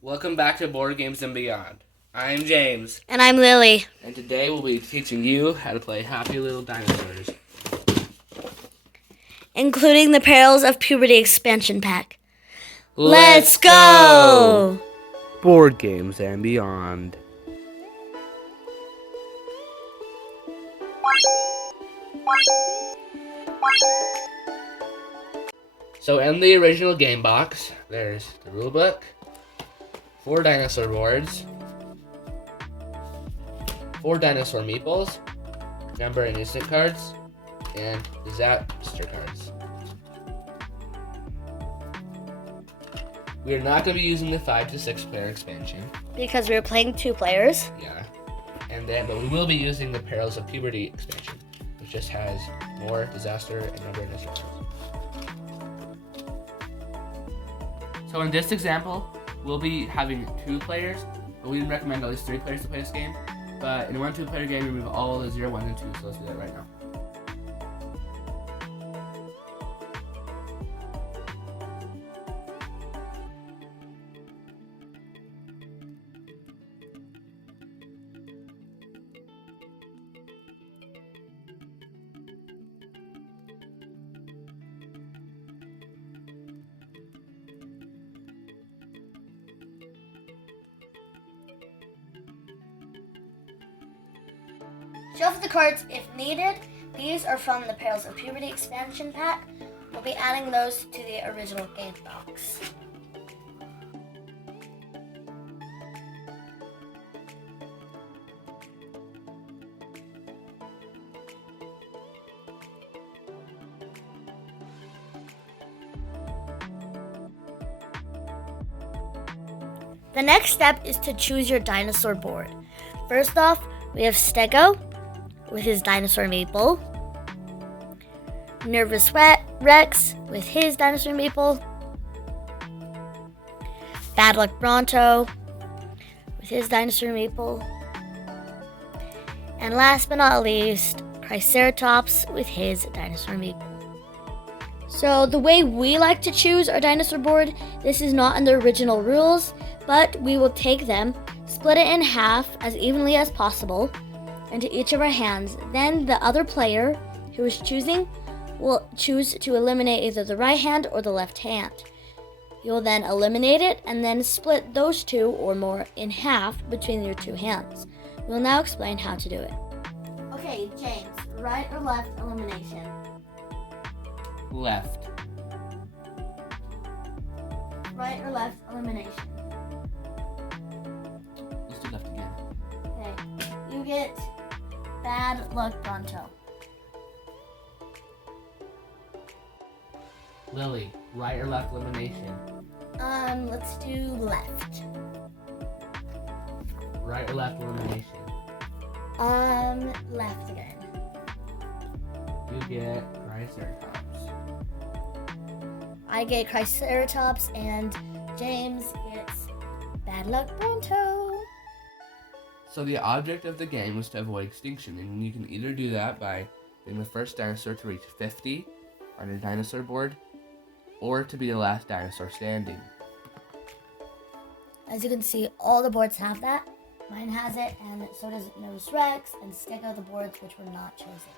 Welcome back to Board Games and Beyond. I'm James. And I'm Lily. And today we'll be teaching you how to play Happy Little Dinosaurs. Including the Perils of Puberty expansion pack. Let's go! Board Games and Beyond. So in the original game box, there's the rulebook, 4 dinosaur boards, 4 dinosaur meeples, number and instant cards, and disaster cards. We are not going to be using the 5 to 6 player expansion. Because we're playing 2 players. Yeah. But we will be using the Perils of Puberty expansion, which just has more disaster and number and instant cards. So in this example, we'll be having 2 players, but we recommend at least 3 players to play this game. But in a 1-2 player game, we remove all the 0, 1, and 2, so let's do that right now. Shuffle the cards if needed. These are from the Perils of Puberty expansion pack. We'll be adding those to the original game box. The next step is to choose your dinosaur board. First off, we have Stego with his dinosaur maple, Nervous Rex with his dinosaur maple, Bad Luck Bronto with his dinosaur maple, and last but not least, Triceratops with his dinosaur maple. So the way we like to choose our dinosaur board, this is not in the original rules, but we will take them, split it in half as evenly as possible into each of our hands. Then the other player who is choosing will choose to eliminate either the right hand or the left hand. You'll then eliminate it and then split those 2 or more in half between your 2 hands. We'll now explain how to do it. Okay, James, right or left elimination? Left. Right or left elimination? Let's do left again. Okay, you get Bad Luck Bronto. Lily, right or left elimination? Let's do left. Right or left elimination? Left again. You get Triceratops. I get Triceratops and James gets Bad Luck Bronto. So the object of the game was to avoid extinction, and you can either do that by being the first dinosaur to reach 50 on your dinosaur board, or to be the last dinosaur standing. As you can see, all the boards have that. Mine has it, and so does Nervous Rex and Stego, the boards which were not chosen.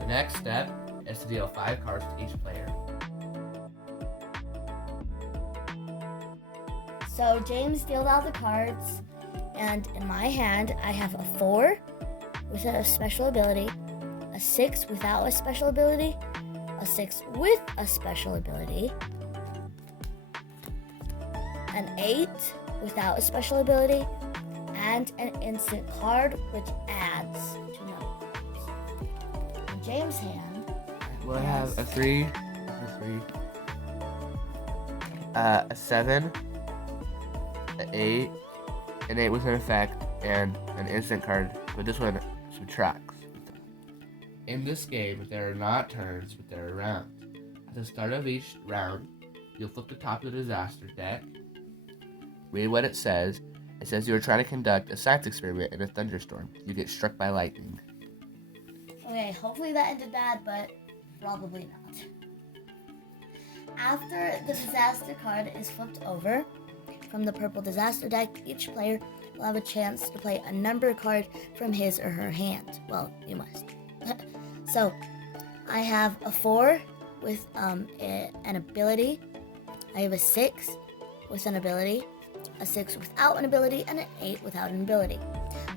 The next step is to deal 5 cards to each player. So James dealt out the cards, and in my hand I have a 4 with a special ability, a 6 without a special ability, a 6 with a special ability, an 8 without a special ability, and an instant card which adds to numbers. In James' hand, Well, I have a 3, a 7, an 8, an 8 with an effect, and an instant card, but this one subtracts. In this game, there are not turns, but there are rounds. At the start of each round, you'll flip the top of the disaster deck, read what it says. It says you are trying to conduct a science experiment in a thunderstorm. You get struck by lightning. okay, hopefully that ended bad, but probably not. After the disaster card is flipped over, from the purple disaster deck, each player will have a chance to play a number card from his or her hand. Well, you must. So, I have a 4 with an ability. I have a 6 with an ability, a 6 without an ability, and an 8 without an ability.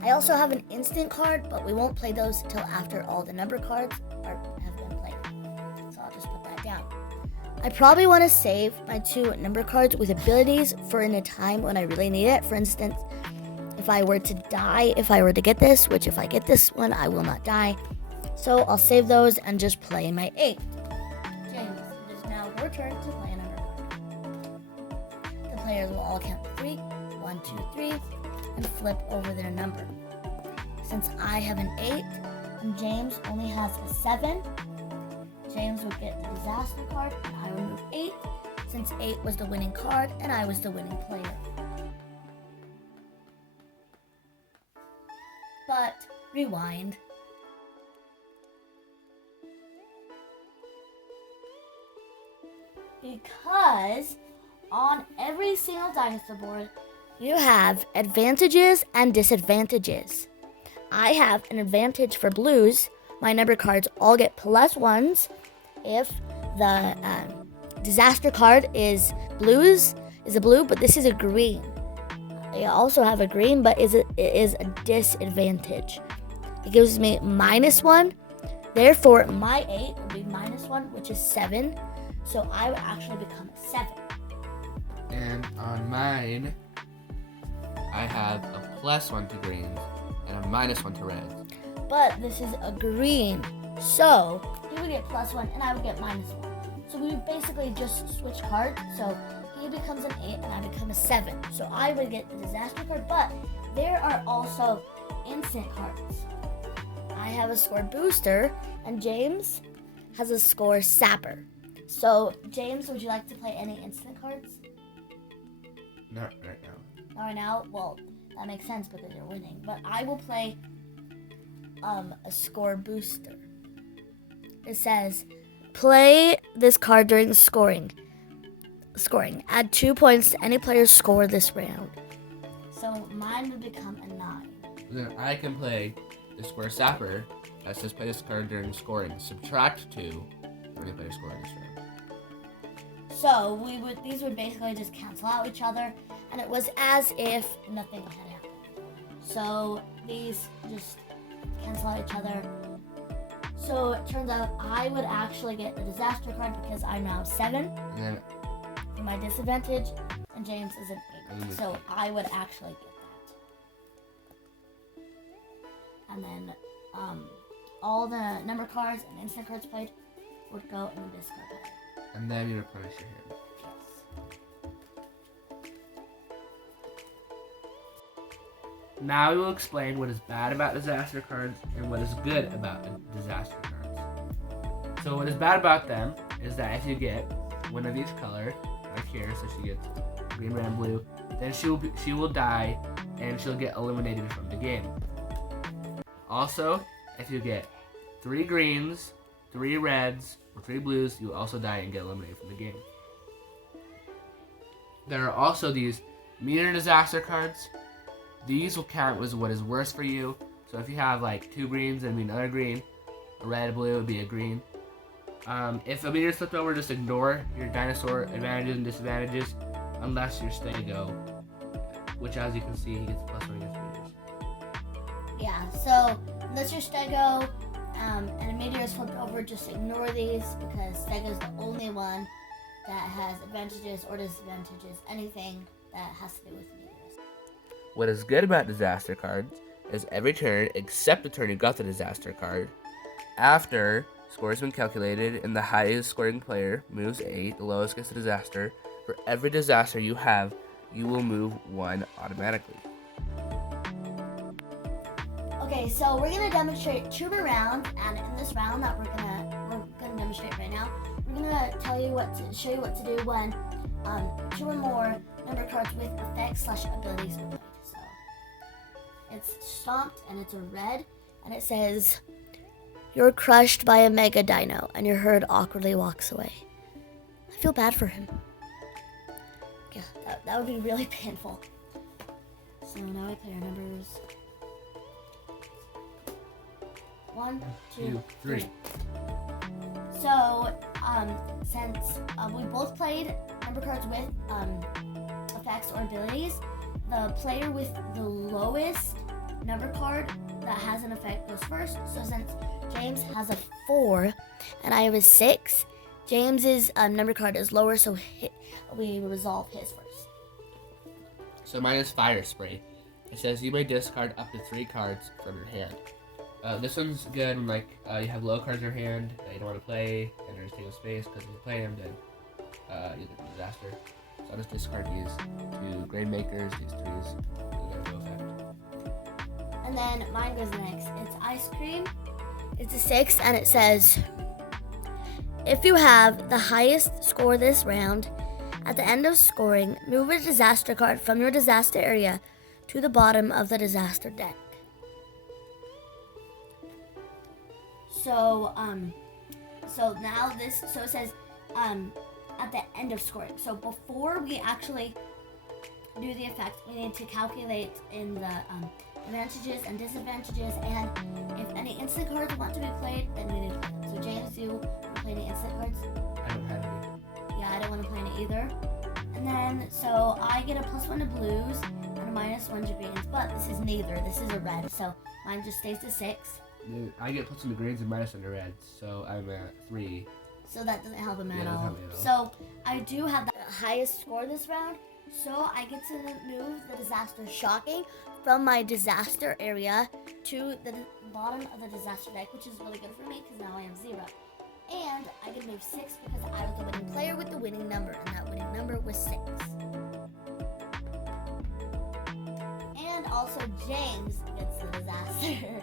I also have an instant card, but we won't play those until after all the number cards have been played. So I'll just put that down. I probably want to save my 2 number cards with abilities for in a time when I really need it. For instance, if I were to die, if I were to get this, which if I get this one, I will not die. So I'll save those and just play my 8. James, it is now your turn to play a number card. The players will all count to 3. 1, 2, 3. And flip over their number. Since I have an 8 and James only has a 7, James would get the disaster card and I would move 8, since 8 was the winning card and I was the winning player. But rewind. Because on every single dinosaur board, you have advantages and disadvantages. I have an advantage for blues. My number cards all get +1s if the disaster card is a blue, but this is a green. I also have a green, but it is a disadvantage. It gives me -1. Therefore, my 8 will be -1, which is 7. So I would actually become a 7. And on mine, I have a +1 to greens and a -1 to reds. But this is a green, so he would get +1 and I would get -1. So we would basically just switch cards. So he becomes an 8 and I become a 7. So I would get the disaster card, but there are also instant cards. I have a score booster and James has a score sapper. So James, would you like to play any instant cards? Not right now. Not right now? Well, that makes sense because you're winning. But I will play a score booster. It says, play this card during scoring. Add 2 points to any player's score this round. So mine would become a 9. Then I can play the square sapper that says play this card during scoring. Subtract 2 to any player's score in this round. So these would basically just cancel out each other, and it was as if nothing had happened. So these just cancel out each other. So it turns out I would actually get the disaster card because I'm now 7 And then for my disadvantage, and James is an 8. So I would actually get that. And then all the number cards and instant cards played would go in the discard pile. And then you replenish your hand. Yes. Now we will explain what is bad about disaster cards and what is good about disaster cards. So what is bad about them is that if you get one of each color, like here, so she gets green, red, and blue, then she will die and she'll get eliminated from the game. Also, if you get 3 greens, 3 reds, or 3 blues, you will also die and get eliminated from the game. There are also these meter disaster cards. These will count as what is worse for you. So if you have like 2 greens and another green, a red, a blue would be a green. If a meter is flipped over, just ignore your dinosaur advantages and disadvantages unless you're Stego, which as you can see, he gets +1 against meters. Yeah, so unless you're Stego and a meteor is flipped over, just ignore these because Stego is the only one that has advantages or disadvantages, anything that has to do with meteors. What is good about disaster cards is every turn, except the turn you got the disaster card, after score has been calculated and the highest scoring player moves 8, the lowest gets the disaster. For every disaster you have, you will move 1 automatically. Okay, so we're gonna demonstrate two more rounds, and in this round that we're gonna demonstrate right now, we're gonna show you what to do when 2 or more number cards with effects/abilities are played. So it's stomped and it's a red, and it says, "You're crushed by a mega dino," and your herd awkwardly walks away. I feel bad for him. Yeah, that would be really painful. So now we play our numbers. 1, 2, 3. So, since we both played number cards with effects or abilities, the player with the lowest number card that has an effect goes first. So since James has a 4 and I have a 6, James's number card is lower, so we resolve his first. So mine is Fire Spray. It says you may discard up to 3 cards from your hand. This one's good when you have low cards in your hand that you don't want to play and they're just taking space, because if you play them, then you get a disaster. So I'll just discard these 2 Grade Makers, these 3s, and then no effect. And then mine goes next. It's Ice Cream. It's a 6, and it says, if you have the highest score this round, at the end of scoring, move a disaster card from your disaster area to the bottom of the disaster deck. So now it says, at the end of scoring. So before we actually do the effect, we need to calculate in the advantages and disadvantages, and if any instant cards want to be played, then we need to play them. So James, you want to play any instant cards? I don't have any. Yeah, I don't want to play any either. And then, so I get a +1 to blues and a -1 to greens, but this is neither. This is a red, so mine just stays to 6. I get +1 to greens and -1 to reds, so I'm at 3. So that doesn't help him at doesn't all. help me at all. So I do have the highest score this round, so I get to move the disaster shocking from my disaster area to the bottom of the disaster deck, which is really good for me because now I have 0. And I can move 6 because I was the winning player with the winning number, and that winning number was 6. And also James gets the disaster.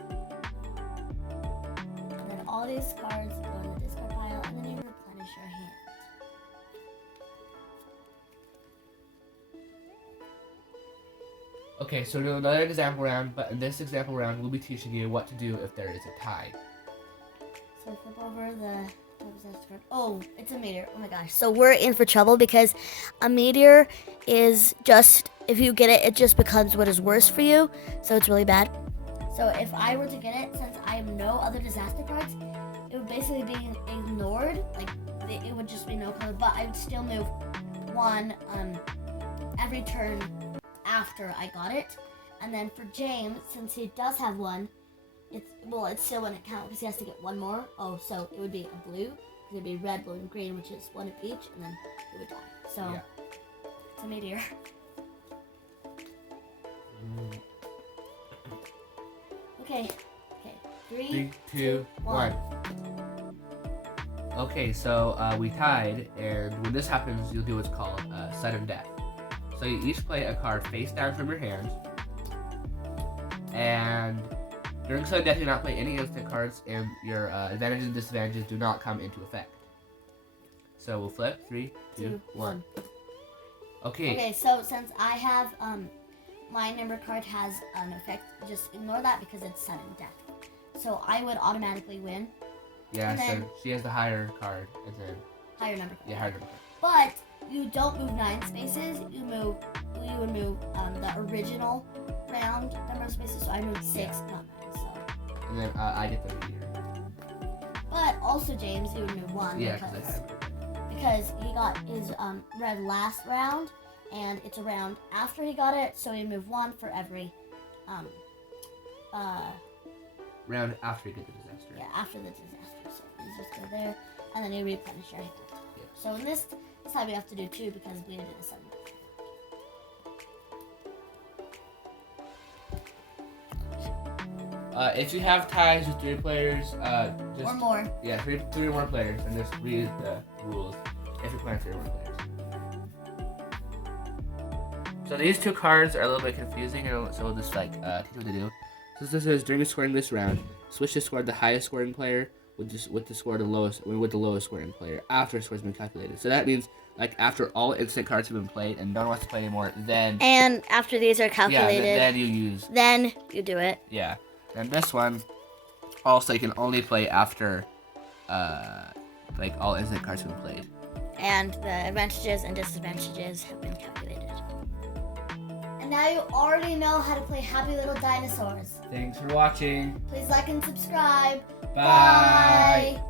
And then all these cards go in the discard pile, and then you replenish your hand. Okay, so we'll do another example round, but in this example round, we'll be teaching you what to do if there is a tie. So flip over the disaster card. Oh, it's a meteor. Oh my gosh. So we're in for trouble because a meteor is just, if you get it, it just becomes what is worse for you. So it's really bad. So if I were to get it, since I have no other disaster cards, it would basically be ignored. Like, it would just be no color, but I would still move 1 every turn after I got it. And then for James, since he does have 1, it still wouldn't count because he has to get 1 more. Oh, so it would be a blue. It would be red, blue, and green, which is 1 of each, and then it would die. So yeah. It's a meteor. Okay. 3, 2, 1. Okay, so we tied, and when this happens, you'll do what's called sudden death. So you each play a card face down from your hand, and during sudden death, you do not play any instant cards, and your advantages and disadvantages do not come into effect. So we'll flip. 3, 2, 1. Okay, so since I have my number card has an effect, just ignore that because it's sudden death. So I would automatically win. Yeah, so she has the higher card, and then higher number card. Yeah, higher number card. But you don't move 9 spaces. You would move the original round number of spaces. So I moved 6, not 9. So. And then I get the meteor. But also James, you would move 1. Yeah, because he got his red last round, and it's a round after he got it, so you move 1 for every round after you get the disaster. Yeah, after the disaster. So you just go there, and then you replenish your hand. Yeah. So in this time we have to do 2 because we did a 7. If you have ties with 3 players, just or more. Yeah, 3 or more players, and just read the rules if you're playing 3 or more players. So these 2 cards are a little bit confusing, and so we'll just teach what to do. So this says during scoring this round, switch to score the highest scoring player with the lowest scoring player after a score has been calculated. So that means after all instant cards have been played and no one wants to play anymore, then and after these are calculated, then you do it. Yeah. And this one, also you can only play after, all instant cards have been played. and the advantages and disadvantages have been calculated. And now you already know how to play Happy Little Dinosaurs. Thanks for watching. Please like and subscribe. Bye. Bye.